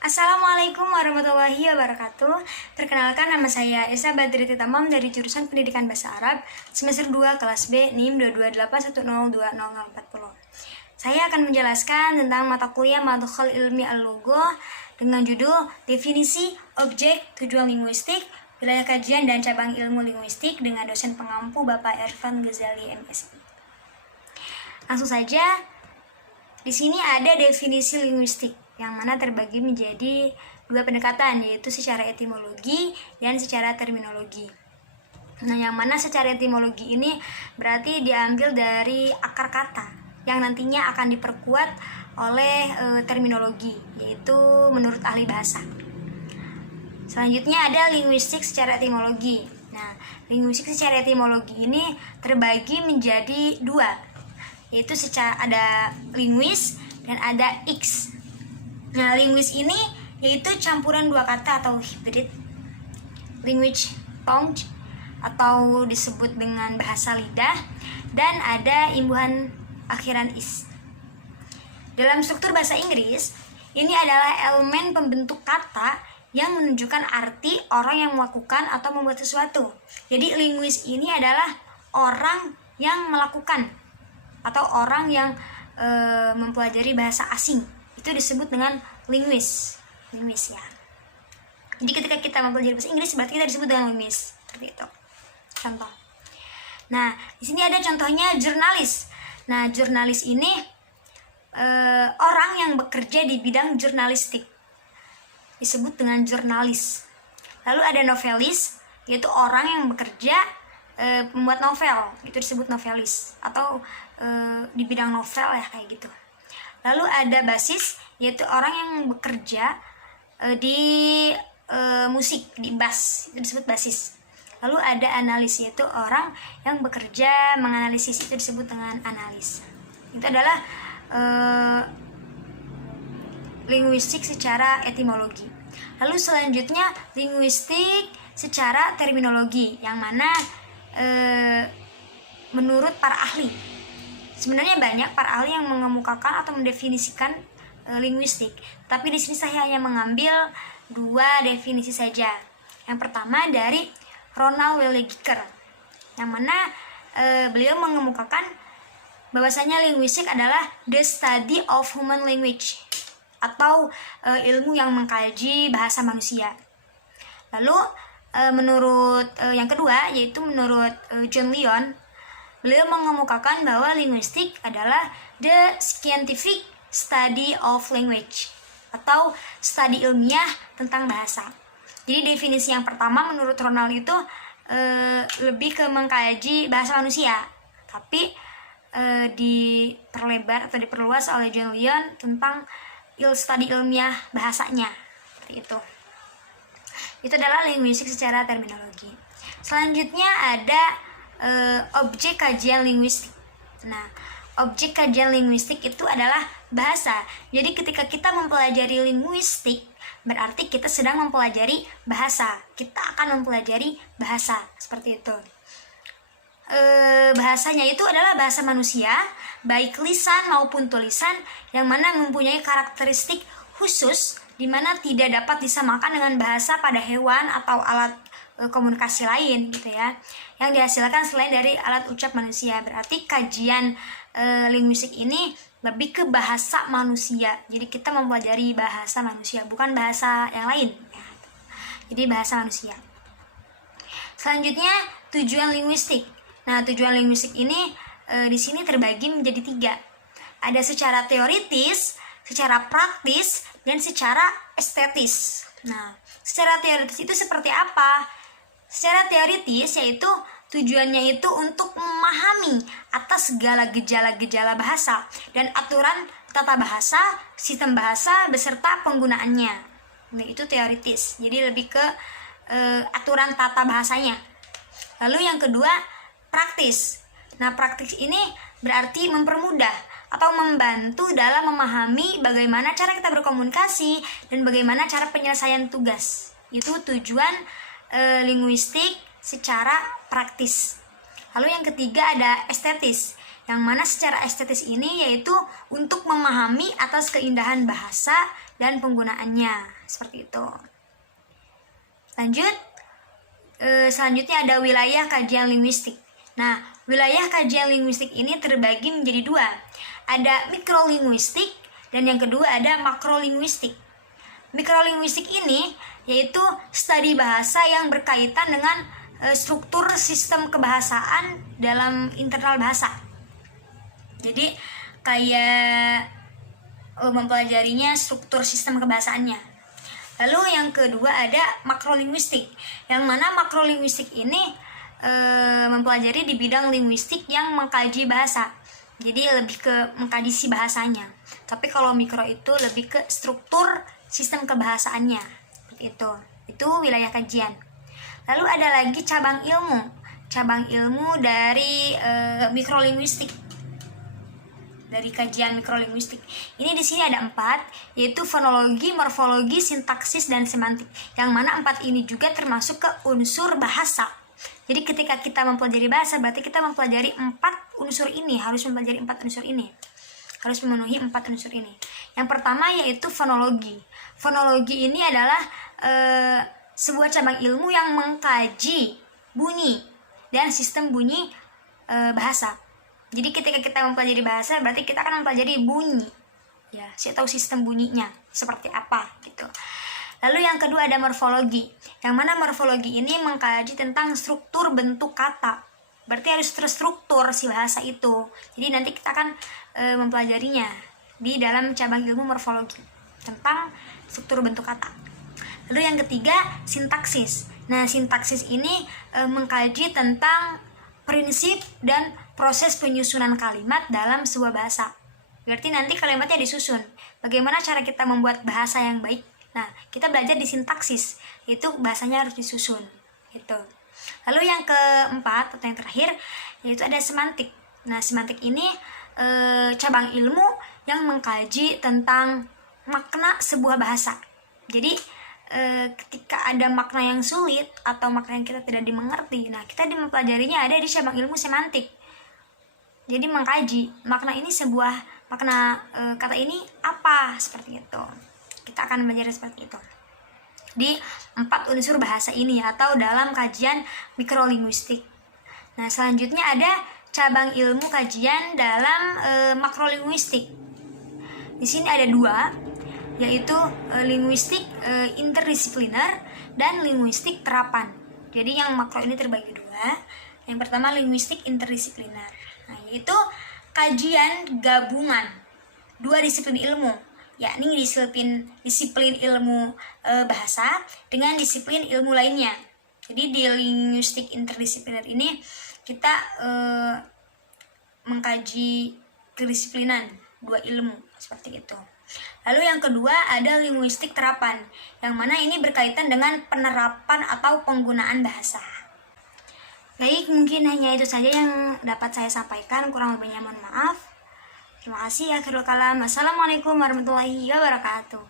Assalamualaikum warahmatullahi wabarakatuh. Perkenalkan, nama saya Esa Badriti Tamam dari jurusan Pendidikan Bahasa Arab semester 2 kelas B NIM 228102040. Saya akan menjelaskan tentang mata kuliah Madkhal Ilmi Al-Lughah dengan judul Definisi, Objek, Tujuan Linguistik, Wilayah Kajian dan Cabang Ilmu Linguistik dengan dosen pengampu Bapak Ervan Ghazali MSI. Langsung saja, di sini ada definisi linguistik yang mana terbagi menjadi dua pendekatan, yaitu secara etimologi dan secara terminologi. Nah, yang mana secara etimologi ini berarti diambil dari akar kata yang nantinya akan diperkuat oleh terminologi, yaitu menurut ahli bahasa. Selanjutnya ada linguistik secara etimologi. Nah, linguistik secara etimologi ini terbagi menjadi dua, yaitu secara ada linguis dan ada X. Nah, linguis ini yaitu campuran dua kata atau hibrid, language tongue atau disebut dengan bahasa lidah, dan ada imbuhan akhiran is. Dalam struktur bahasa Inggris, ini adalah elemen pembentuk kata yang menunjukkan arti orang yang melakukan atau membuat sesuatu. Jadi linguis ini adalah orang yang melakukan atau orang yang mempelajari bahasa asing. Itu disebut dengan linguis ya. Jadi ketika kita mempelajari bahasa Inggris berarti kita disebut dengan linguis, seperti itu. Contoh. Nah, di sini ada contohnya jurnalis. Nah, jurnalis ini orang yang bekerja di bidang jurnalistik, disebut dengan jurnalis. Lalu ada novelis, yaitu orang yang bekerja membuat novel, itu disebut novelis, atau di bidang novel ya, kayak gitu. Lalu ada basis, yaitu orang yang bekerja di musik, di bass, itu disebut basis. Lalu ada analis, yaitu orang yang bekerja menganalisis, itu disebut dengan analis. Itu adalah linguistik secara etimologi. Lalu selanjutnya linguistik secara terminologi, yang mana menurut para ahli. Sebenarnya banyak para ahli yang mengemukakan atau mendefinisikan linguistik, tapi di sini saya hanya mengambil dua definisi saja. Yang pertama dari Ronald Williger, yang mana beliau mengemukakan bahwasanya linguistik adalah the study of human language, atau ilmu yang mengkaji bahasa manusia. Lalu menurut yang kedua, yaitu menurut John Lyon, beliau mengemukakan bahwa linguistik adalah the scientific study of language, atau studi ilmiah tentang bahasa. Jadi definisi yang pertama menurut Ronald itu lebih ke mengkaji bahasa manusia, tapi diperlebar atau diperluas oleh John Lyon tentang studi ilmiah bahasanya, seperti itu. Itu adalah linguistik secara terminologi. Selanjutnya ada objek kajian linguistik. Nah, objek kajian linguistik itu adalah bahasa. Jadi ketika kita mempelajari linguistik, berarti kita sedang mempelajari bahasa. Kita akan mempelajari bahasa, seperti itu. Bahasanya itu adalah bahasa manusia, baik lisan maupun tulisan, yang mana mempunyai karakteristik khusus di mana tidak dapat disamakan dengan bahasa pada hewan atau alat komunikasi lain, gitu ya, yang dihasilkan selain dari alat ucap manusia. Berarti kajian linguistik ini lebih ke bahasa manusia. Jadi kita mempelajari bahasa manusia, bukan bahasa yang lain ya. Jadi bahasa manusia. Selanjutnya tujuan linguistik. Nah, tujuan linguistik ini di sini terbagi menjadi tiga. Ada secara teoritis, secara praktis, dan secara estetis. Nah, secara teoritis itu seperti apa? Secara teoritis yaitu tujuannya itu untuk memahami atas segala gejala-gejala bahasa dan aturan tata bahasa, sistem bahasa beserta penggunaannya. Nah, itu teoritis. Jadi lebih ke aturan tata bahasanya. Lalu yang kedua, praktis. Nah, praktis ini berarti mempermudah atau membantu dalam memahami bagaimana cara kita berkomunikasi dan bagaimana cara penyelesaian tugas. Itu tujuan linguistik secara praktis. Lalu yang ketiga ada estetis, yang mana secara estetis ini yaitu untuk memahami atas keindahan bahasa dan penggunaannya, seperti itu. Lanjut, selanjutnya ada wilayah kajian linguistik. Nah, wilayah kajian linguistik ini terbagi menjadi dua. Ada mikrolinguistik dan yang kedua ada makrolinguistik. Mikrolinguistik ini yaitu studi bahasa yang berkaitan dengan struktur sistem kebahasaan dalam internal bahasa. Jadi kayak mempelajarinya struktur sistem kebahasaannya. Lalu yang kedua ada makrolinguistik, yang mana makrolinguistik ini mempelajari di bidang linguistik yang mengkaji bahasa. Jadi lebih ke mengkaji si bahasanya. Tapi kalau mikro itu lebih ke struktur sistem kebahasaannya. Seperti itu. Itu wilayah kajian. Lalu ada lagi cabang ilmu. Cabang ilmu dari mikrolinguistik. Dari kajian mikrolinguistik. Ini di sini ada 4, yaitu fonologi, morfologi, sintaksis, dan semantik. Yang mana 4 ini juga termasuk ke unsur bahasa. Jadi ketika kita mempelajari bahasa, berarti kita mempelajari 4 unsur ini, harus mempelajari 4 unsur ini. Harus memenuhi 4 unsur ini. Yang pertama yaitu fonologi. Fonologi ini adalah sebuah cabang ilmu yang mengkaji bunyi dan sistem bunyi bahasa. Jadi ketika kita mempelajari bahasa, berarti kita akan mempelajari bunyi. Ya, saya tahu sistem bunyinya seperti apa gitu. Lalu yang kedua ada morfologi. Yang mana morfologi ini mengkaji tentang struktur bentuk kata. Berarti harus terstruktur si bahasa itu. Jadi nanti kita akan mempelajarinya di dalam cabang ilmu morfologi tentang struktur bentuk kata. Lalu yang ketiga sintaksis. Nah, sintaksis ini mengkaji tentang prinsip dan proses penyusunan kalimat dalam sebuah bahasa. Berarti nanti kalimatnya disusun. Bagaimana cara kita membuat bahasa yang baik? Nah, kita belajar di sintaksis, yaitu bahasanya harus disusun. Gitu. Lalu yang keempat atau yang terakhir, yaitu ada semantik. Nah, semantik ini cabang ilmu yang mengkaji tentang makna sebuah bahasa. Jadi ketika ada makna yang sulit atau makna yang kita tidak dimengerti, nah kita mempelajarinya ada di cabang ilmu semantik. Jadi mengkaji makna ini, sebuah makna kata ini apa, seperti itu. Kita akan belajar seperti itu di 4 unsur bahasa ini atau dalam kajian mikrolinguistik. Nah, selanjutnya ada cabang ilmu kajian dalam makrolinguistik. Di sini ada 2, yaitu linguistik interdisipliner dan linguistik terapan. Jadi yang makro ini terbagi 2. Yang pertama linguistik interdisipliner. Nah, yaitu kajian gabungan 2 disiplin ilmu, yakni disiplin ilmu bahasa dengan disiplin ilmu lainnya. Jadi di linguistik interdisipliner ini kita mengkaji kedisiplinan 2 ilmu, seperti itu. Lalu yang kedua ada linguistik terapan, yang mana ini berkaitan dengan penerapan atau penggunaan bahasa. Baik, mungkin hanya itu saja yang dapat saya sampaikan, kurang lebihnya mohon maaf. Terima kasih. Akhirul kalam. Assalamualaikum warahmatullahi wabarakatuh.